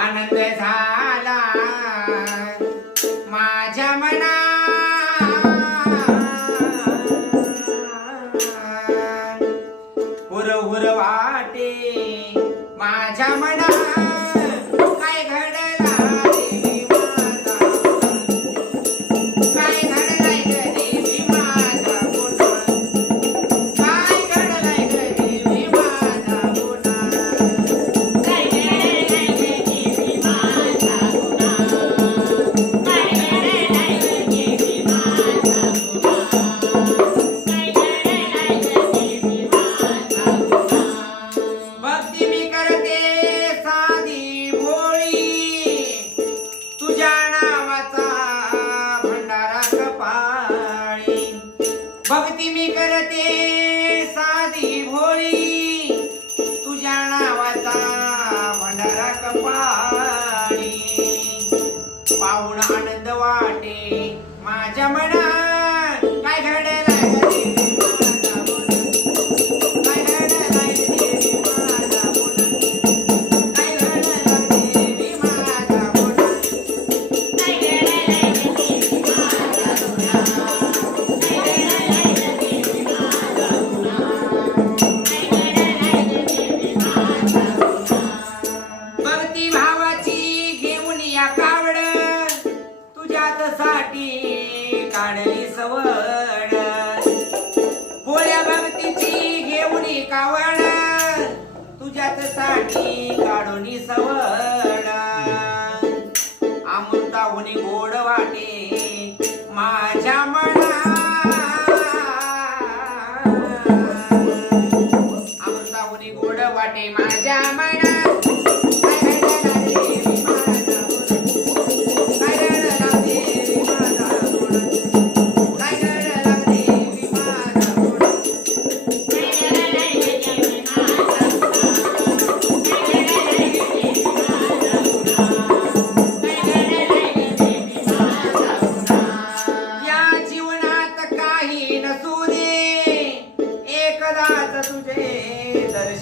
आनंद झाला. माझ्या मना हुर हुर वाटे. माझ्या मना काय घडला? भक्ती मी करते साधी भोळी. तुझ्या नावाचा भंडारा कपाळी. पाहून आनंद वाटे माझ्या मना साठी काढली सवड. पोळ्या भक्तीची घेऊन कावड. तुझ्याच साठी काढून सवड. अमृताहुनी गोड वाटे माझ्या मना अमृताहुनी गोड वाटे माझ्या मना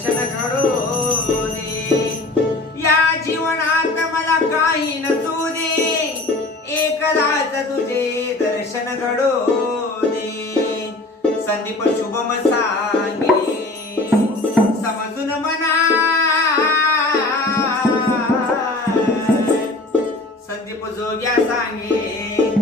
दर्शन घडू दे या जीवनात मला काही नसू दे. एकदाच तुझे दर्शन घडू दे संदीप शुभम सांगे. समजून मना संदीप जोग्या सांगे.